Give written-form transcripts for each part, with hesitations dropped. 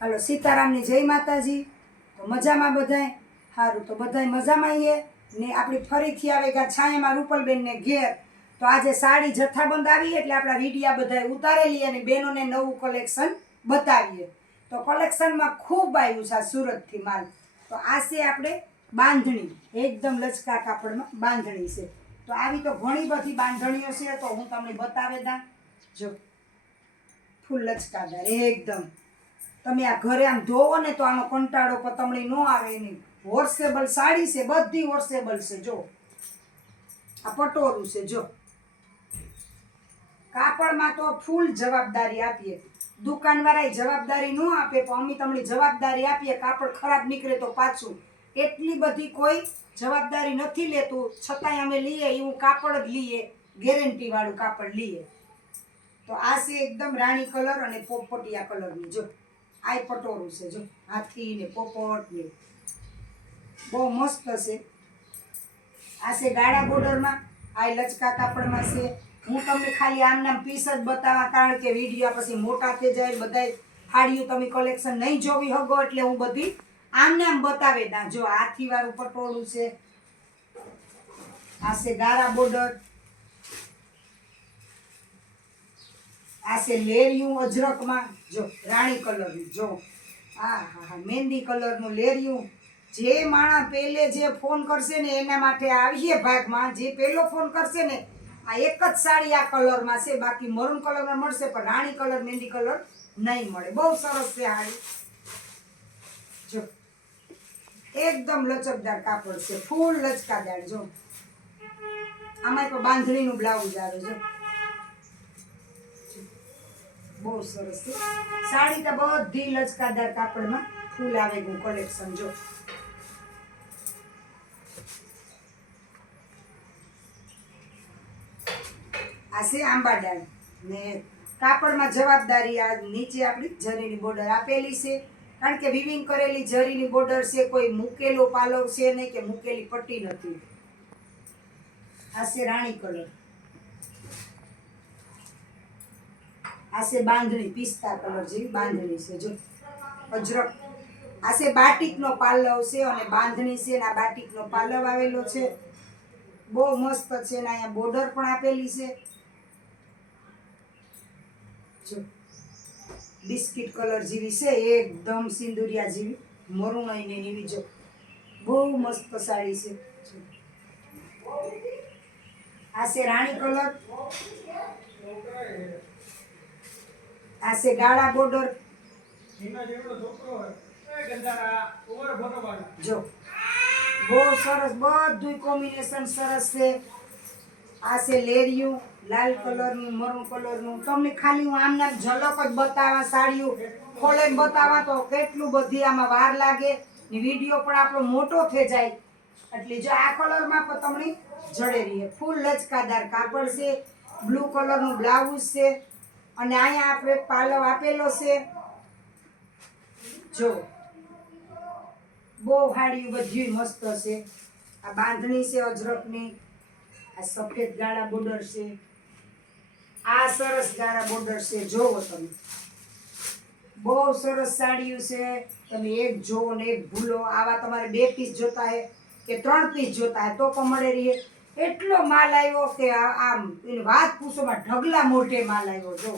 હાલો સીતારામની જય માતાજી। તો મજામાં બધાય? સારું, તો બધાય મજામાં છીએ ને। આપણી ફરીથી આવે ગયા છાયામાં રૂપલબેનને ઘેર। તો આજે સાડી જથ્થાબંધ આવી એટલે આપણા વિડીયા બધાય ઉતારેલી અને બેનોને નવું કલેક્શન બતાવીએ। તો કલેક્શનમાં ખૂબ આવ્યું છે સુરતથી માલ। તો આ છે આપણે બાંધણી, એકદમ લચકા કાપડમાં બાંધણી છે। તો આવી તો ઘણી બધી બાંધણીઓ છે, તો હું તમને બતાવે દા। જો ફૂલ લચકાદાર એકદમ, તમે આ ઘરે આમ ધોવો ને તો આનો કંટાળો પતમણી ન આવે એની। વોશેબલ સાડી છે, બધી વોશેબલ છે। જો આ પટોરું છે, જો કાપડમાં તો ફૂલ જવાબદારી આપીએ। દુકાનવાળાએ જવાબદારી ન આપે પણ અમે તમને જવાબદારી આપીએ। કાપડ ખરાબ નીકળે તો પાછું એટલી બધી કોઈ જવાબદારી નથી લેતું, છતાંય અમે લઈએ એવું કાપડ જ લઈએ, ગેરંટી વાળું કાપડ લઈએ। તો આ છે એકદમ રાણી કલર અને પોપટિયા કલરની। જો આ પટોરું છે, જો હાથી ને પોપટ ને બહુ મસ્ત છે। આ છે ગાળા બોર્ડરમાં, આ લચકા કાપડમાં છે। હું તમને ખાલી આમ નામ પીસ જ બતાવવા, કારણ કે વિડીયો પછી મોટા થઈ જાય, બધાય સાડીઓ તમે કલેક્શન નહીં જોવી હગો એટલે હું બધી આમ નામ બતાવી દા। જો હાથી વાળું પટોળું છે, આ છે ગાળા બોર્ડર, આ છે લેરિયું અજરકમાં, જો રાણી કલરનું, જો હા હા હા મહેંદી કલરનું લેરિયું। જે માણસ પહેલે જે ફોન કરશે ને એના માટે આવીએ ભાગમાં। જે પહેલો ફોન કરશે ને આ એક જ સાડી આ કલરમાં છે, બાકી મરૂન કલરમાં મળશે પણ રાણી કલર મહેંદી કલર નહીં મળે। બહુ સરસ છે સાડી, જો એકદમ લચકદાર કાપડ છે, ફૂલ લચકાદાર। જો આમાં પણ બાંધણીનું બ્લાઉઝ આવે, જો બહુ સરસ છે સાડી। તો બધી લચકાદાર કાપડમાં ફૂલ આવે ગયું કલેક્શન। જો આ છે આંબાડાળ ને કાપડમાં જવાબદારી આ નીચે આપણી જરીની બોર્ડર આપેલી છે, કારણ કે વિવિંગ કરેલી જરીની બોર્ડર છે, કોઈ મૂકેલો પાલવ છે નહીં કે મૂકેલી પટ્ટી નથી। આ છે રાણી કલર, આ છે બાંધણી પિસ્તા કલર જેવી બાંધણી છે, જો અજરક। આ છે બાટિકનો પાલવ છે અને બાંધણી છે, આ બાટિકનો પાલવ આવેલો છે, બહુ મસ્ત છે ને અહીંયા બોર્ડર પણ આપેલી છે। જો બિસ્કિટ કલર જેવી છે, એકદમ સિંદુરિયા જેવી મરૂણ એવી, જો બહુ મસ્ત સાડી છે। આ છે રાણી કલર, આ છે ગાળા બોર્ડર, જો બહુ સરસ, બધું કોમ્બિનેશન સરસ છે। આ છે લેરિયું લાલ કલરનું મરૂન કલરનું। તમને ખાલી હું આમ નામ ઝલક જ બતાવવા, સાડીઓ ખોલે બતાવવા તો કેટલું બધી આમાં વાર લાગે ને વિડીયો પણ આપણો મોટો થઈ જાય। એટલે જો આ કલરમાં પણ તમને જડે રહીએ, ફૂલ લચકાદાર કાપડ છે, બ્લુ કલરનું બ્લાઉઝ છે અને અહીંયા આપણે પાલવ આપેલો છે। જો બહુ સાડીઓ બધી મસ્ત છે। આ બાંધણી છે અજરકની, આ સફેદ ગાળા બોર્ડર છે, આ સરસ ગાળા બોર્ડર છે। જોવો તમે બહુ સરસ સાડીઓ છે, તમે એક જોવો ને એક ભૂલો। આવા તમારે 2 પીસ જોતા હે કે 3 પીસ જોતા હે તો પણ મળે રહીએ। એટલો માલ આવ્યો કે આમ એની વાત પૂછોમાં, ઢગલા મોઢે માલ આવ્યો। જો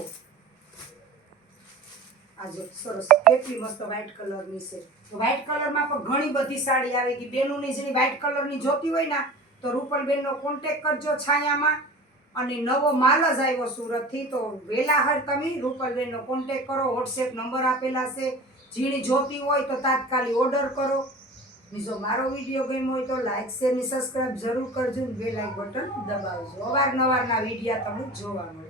આ જો સરસ કેટલી મસ્ત વ્હાઈટ કલરની છે। તો વ્હાઈટ કલરમાં પણ ઘણી બધી સાડી આવી ગઈ। બેનોની જેની વ્હાઈટ કલરની જોતી હોય ને તો રૂપલબેનનો કોન્ટેક કરજો છાયામાં। અને નવો માલ જ આવ્યો સુરતથી, તો વેલાહર તમે રૂપલબેનનો કોન્ટેક કરો, વોટ્સએપ નંબર આપેલા છે। જેની જોતી હોય તો તાત્કાલિક ઓર્ડર કરો। જો મારો વિડીયો ગમ્યો હોય તો લાઈક શેર ને સબસ્ક્રાઈબ જરૂર કરજો, બેલ આઇકન બટન દબાવજો, અવારનવારના વિડીયા તમને જોવા મળે।